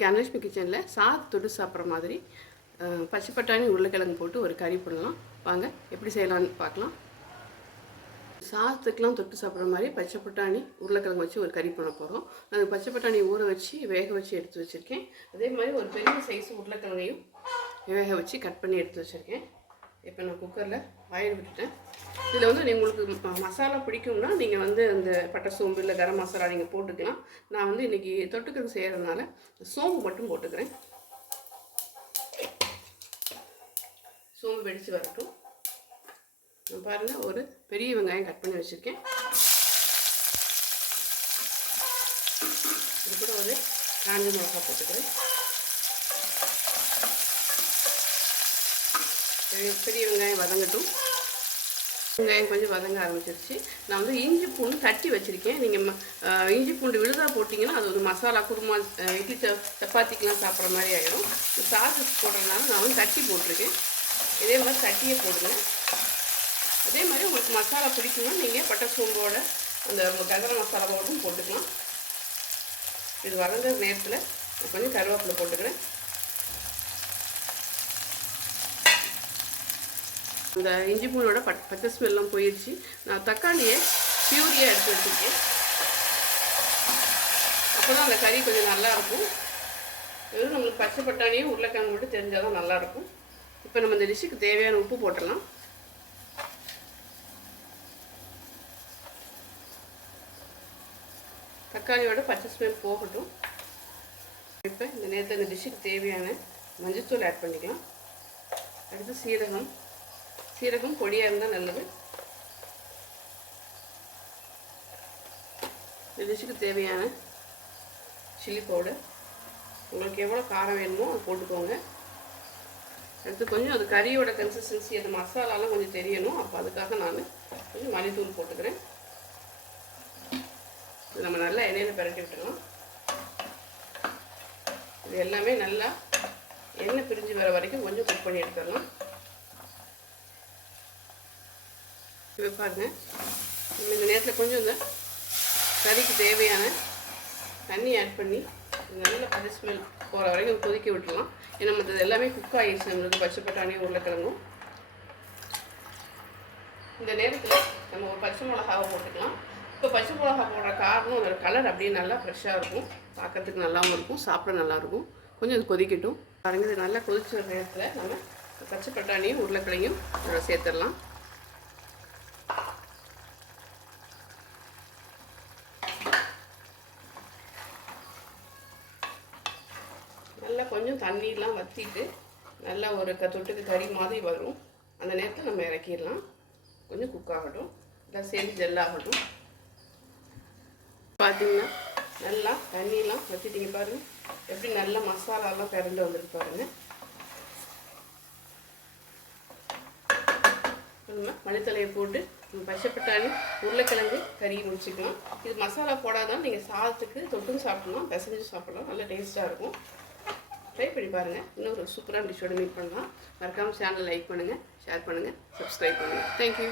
கனலட்சுமி கிச்சனில் சாத் தொட்டு சாப்பிட்ற மாதிரி பச்சை பட்டாணி உருளைக்கிழங்கு போட்டு ஒரு கறி பண்ணலாம். வாங்க எப்படி செய்யலாம்னு பார்க்கலாம். சாதத்துக்கெலாம் தொட்டு சாப்பிட்ற மாதிரி பச்சை பட்டாணி உருளைக்கிழங்கு வச்சு ஒரு கறி பண்ண போகிறோம் நான் பச்சை பட்டாணி ஊற வச்சு வேக வச்சு எடுத்து வச்சுருக்கேன். அதே மாதிரி ஒரு பெரிய சைஸ் உருளைக்கிழங்கையும் வேக வச்சு கட் பண்ணி எடுத்து வச்சுருக்கேன். இப்போ நான் குக்கரில் வாயில் விட்டுட்டேன். இதில் வந்து நீங்கள் உங்களுக்கு மசாலா பிடிக்கும்னா நீங்கள் வந்து அந்த பட்டை சோம்பு இல்லை கரம் மசாலா நீங்கள் போட்டுக்கலாம். நான் வந்து இன்றைக்கி தொட்டுக்கிறது செய்கிறதுனால சோம்பு மட்டும் போட்டுக்கிறேன். சோம்பு வெடித்து வரட்டும். நான் பாருங்கள் ஒரு பெரிய வெங்காயம் கட் பண்ணி வச்சுருக்கேன். இது கூட ஒரு காஞ்சி மிளகா போட்டுக்கிறேன். பெரிய வெங்காயம் வதங்கட்டும். வெங்காயம் கொஞ்சம் வதங்க ஆரம்பிச்சிருச்சு. நான் வந்து இஞ்சி பூண்டு தட்டி வச்சுருக்கேன். நீங்கள் இஞ்சி பூண்டு விழுதா போட்டிங்கன்னா அது ஒரு மசாலா குருமா இட்லி சப்பாத்திக்கெலாம் சாப்பிட்ற மாதிரி ஆகிடும் சாசஸ் போடுறதுனால நான் வந்து தட்டி போட்டிருக்கேன். இதே மாதிரி தட்டியே போடுங்க. அதே மாதிரி உங்களுக்கு மசாலா பிடிக்கணும்னா நீங்கள் பட்டை சோம்போட அந்த கதர மசாலாவோடும் போட்டுக்கலாம். இது வதங்குற நேரத்தில் கொஞ்சம் கருவேப்பிலை போட்டுக்கிறேன். இந்த இஞ்சி பூனோட பட் பச்சை ஸ்மெல்லாம் போயிடுச்சு நான் தக்காளியை பியூரியாக எடுத்து வச்சுருக்கேன். அப்போ தான் அந்த கறி கொஞ்சம் நல்லாயிருக்கும் வெறும் நம்மளுக்கு பச்சை பட்டாணியும் உருளைக்கிழங்கு மட்டும் தெரிஞ்சால் தான் நல்லாயிருக்கும் இப்போ நம்ம இந்த டிஷ்ஷுக்கு தேவையான உப்பு போட்டுடலாம். தக்காளியோட பச்சை ஸ்மெல் போகட்டும். இப்போ இந்த நேரத்தில் இந்த டிஷ்ஷுக்கு தேவையான மஞ்சத்தூள் ஆட் பண்ணிக்கலாம். அடுத்து சீரகம். சீரகம் பொடியாக இருந்தால் நல்லது. இந்த டிஷ்ஷுக்கு தேவையான சில்லி பவுடர் உங்களுக்கு எவ்வளோ காரம் வேணுமோ அது போட்டுக்கோங்க. அடுத்து கொஞ்சம் அது கறியோட கன்சிஸ்டன்சி அந்த மசாலாலாம் கொஞ்சம் தெரியணும். அப்போ அதுக்காக நான் கொஞ்சம் மல்லித்தூள் போட்டுக்கிறேன். நம்ம நல்லா எண்ணெயில் பரட்டி விட்டுக்கலாம் இது எல்லாமே நல்லா எண்ணெய் பிரிஞ்சு வர வரைக்கும் கொஞ்சம் குக் பண்ணி எடுத்துடலாம். இப்போ பாருங்க. நம்ம இந்த நேரத்தில் கொஞ்சம் இந்த கறிக்கு தேவையான தண்ணி ஆட் பண்ணி நல்ல பச்சை ஸ்மெல் போகிற வரைக்கும் கொதிக்க விட்டுலாம் ஏன்னா மற்றது எல்லாமே குக் ஆகிடுச்சு நம்மளுக்கு பச்சை பட்டாணி உருளைக்கிழங்கும். இந்த நேரத்தில் நம்ம ஒரு பச்சை மிளகாவை போட்டுக்கலாம். இப்போ பச்சை மிளகா போடுற காரணம் அதோட கலர் அப்படியே நல்லா ஃப்ரெஷ்ஷாக இருக்கும். பார்க்கறதுக்கு நல்லாவும் இருக்கும். சாப்பிட நல்லாயிருக்கும் கொஞ்சம் இது கொதிக்கட்டும். பாருங்கள் இது நல்லா கொதிச்ச நேரத்தில் நம்ம பச்சை பட்டாணியும் உருளைக்கிழங்கும் சேர்த்துடலாம். நல்லா கொஞ்சம் தண்ணியெலாம் வற்றிட்டு நல்லா ஒரு க தொட்டுக்கு கறி மாதிரி வரும். அந்த நேரத்தில் நம்ம இறக்கிடலாம். கொஞ்சம் குக் ஆகட்டும். எல்லாம் சேர்ந்து ஜெல்லாகட்டும் பார்த்தீங்கன்னா நல்லா தண்ணியெலாம் வற்றிட்டீங்க பாருங்க. எப்படி நல்லா மசாலாலாம் பிறண்டு வந்துட்டு பாருங்கள் நம்ம போட்டு நம்ம பச்சைப்பட்டாணி உருளைக்கிழங்கு கறி முடிச்சுக்கலாம். இது மசாலா போடாதான் நீங்கள் சாதத்துக்கு தொட்டும் சாப்பிடலாம். பிசைஞ்சு சாப்பிடலாம். நல்லா டேஸ்ட்டாக இருக்கும். ட்ரை பண்ணி பாருங்கள் இன்னொரு சூப்பரான டிஷ்ஷோட மீட் பண்ணலாம். மறக்காமல் சேனல் லைக் பண்ணுங்கள் ஷேர் பண்ணுங்கள் சப்ஸ்கிரைப் பண்ணுங்கள் தேங்க்யூ